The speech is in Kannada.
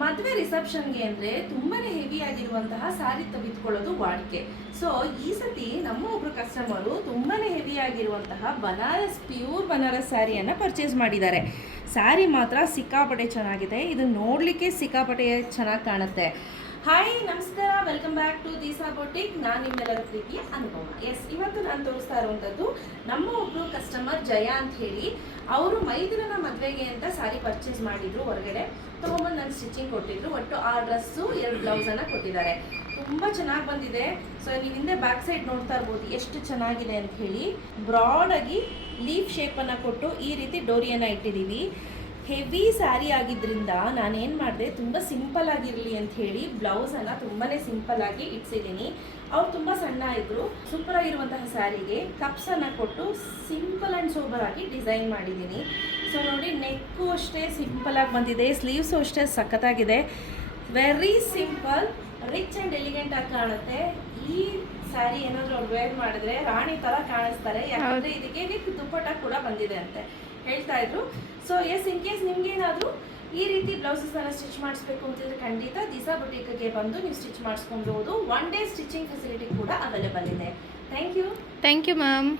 ಮದುವೆ ರಿಸೆಪ್ಷನ್ಗೆ ಅಂದರೆ ತುಂಬಾ ಹೆವಿ ಆಗಿರುವಂತಹ ಸ್ಯಾರಿ ತೆಗೆದುಕೊಳ್ಳೋದು ವಾಡಿಕೆ. ಸೊ ಈ ಸತಿ ನಮ್ಮ ಒಬ್ಬರು ಕಸ್ಟಮರು ತುಂಬಾ ಹೆವಿ ಆಗಿರುವಂತಹ ಪ್ಯೂರ್ ಬನಾರಸ್ ಸ್ಯಾರಿಯನ್ನು ಪರ್ಚೇಸ್ ಮಾಡಿದ್ದಾರೆ. ಸ್ಯಾರಿ ಮಾತ್ರ ಸಿಕ್ಕಾಪಟ್ಟೆ ಚೆನ್ನಾಗಿದೆ. ಇದು ನೋಡಲಿಕ್ಕೆ ಸಿಕ್ಕಾಪಟ್ಟೆ ಚೆನ್ನಾಗಿ ಕಾಣುತ್ತೆ. ಹಾಯ್ ನಮಸ್ಕಾರ, welcome back to Deesa boutique. ನಾನು ನಿಮ್ಮೆಲ್ಲರ ಪ್ರೀತಿಯ ಅನುಭವ. ಇವತ್ತು ನಾನು ತೋರಿಸ್ತಾ ಇರುವಂಥದ್ದು ನಮ್ಮ ಒಬ್ಬರು ಕಸ್ಟಮರ್ ಜಯ ಅಂತ ಹೇಳಿ. ಅವರು ಮೈದಿನ ಮದುವೆಗೆ ಅಂತ ಸ್ಯಾರಿ ಪರ್ಚೇಸ್ ಮಾಡಿದ್ರು, ಹೊರಗಡೆ ತೊಗೊಂಬಂದು ನಾನು ಸ್ಟಿಚಿಂಗ್ ಕೊಟ್ಟಿದ್ರು. ಒಟ್ಟು 6 ಡ್ರೆಸ್ಸು 2 ಬ್ಲೌಸನ್ನು ಕೊಟ್ಟಿದ್ದಾರೆ. ತುಂಬ ಚೆನ್ನಾಗಿ ಬಂದಿದೆ. ಸೊ ನೀವು ಹಿಂದೆ ಬ್ಯಾಕ್ ಸೈಡ್ ನೋಡ್ತಾ ಇರ್ಬೋದು ಎಷ್ಟು ಚೆನ್ನಾಗಿದೆ ಅಂತ ಹೇಳಿ. ಬ್ರಾಡಾಗಿ ಲೀಫ್ ಶೇಪನ್ನು ಕೊಟ್ಟು ಈ ರೀತಿ ಡೋರಿಯನ್ನು ಇಟ್ಟಿದ್ದೀವಿ. ಹೆವಿ ಸ್ಯಾರಿ ಆಗಿದ್ದರಿಂದ ನಾನೇನು ಮಾಡಿದೆ, ತುಂಬ ಸಿಂಪಲ್ ಆಗಿರಲಿ ಅಂತ ಹೇಳಿ ಬ್ಲೌಸನ್ನು ತುಂಬಾ ಸಿಂಪಲ್ಲಾಗಿ ಇಟ್ಸಿದ್ದೀನಿ. ಅವ್ರು ತುಂಬ ಸಣ್ಣ ಇದ್ದರು. ಸೂಪರಾಗಿರುವಂತಹ ಸ್ಯಾರಿಗೆ ಕಪ್ಸನ್ನು ಕೊಟ್ಟು ಸಿಂಪಲ್ ಆ್ಯಂಡ್ ಸೋಬರಾಗಿ ಡಿಸೈನ್ ಮಾಡಿದ್ದೀನಿ. ಸೊ ನೋಡಿ, ನೆಕ್ಕು ಅಷ್ಟೇ ಸಿಂಪಲಾಗಿ ಬಂದಿದೆ, ಸ್ಲೀವ್ಸು ಅಷ್ಟೇ ಸಖತ್ತಾಗಿದೆ. Very simple, rich and elegant ಆಗಿ ಕಾಣುತ್ತೆ. ಈ ಸ್ಯಾರಿ ಏನಾದರೂ ಅವ್ರು ವೇರ್ ಮಾಡಿದ್ರೆ ರಾಣಿ ಥರ ಕಾಣಿಸ್ತಾರೆ. ಯಾಕಂದರೆ ಇದಕ್ಕೆ ದುಪ್ಪಟ್ಟ ಕೂಡ ಬಂದಿದೆ ಅಂತ ಹೇಳ್ತಾ ಇದ್ರು. ಸೊ ಇನ್ ಕೇಸ್ ನಿಮ್ಗೇನಾದರೂ ಈ ರೀತಿ ಬ್ಲೌಸಸ್ನ ಸ್ಟಿಚ್ ಮಾಡಿಸ್ಬೇಕು ಅಂತಿದ್ರೆ ಖಂಡಿತ ದೀಸಾ ಬೊಟಿಕ್ಗೆ ಬಂದು ನೀವು ಸ್ಟಿಚ್ ಮಾಡಿಸ್ಕೊಳ್ಬೋದು. 1 ಡೇ ಸ್ಟಿಚಿಂಗ್ ಫೆಸಿಲಿಟಿ ಕೂಡ ಅವೈಲೇಬಲ್ ಇದೆ. Thank you ma'am.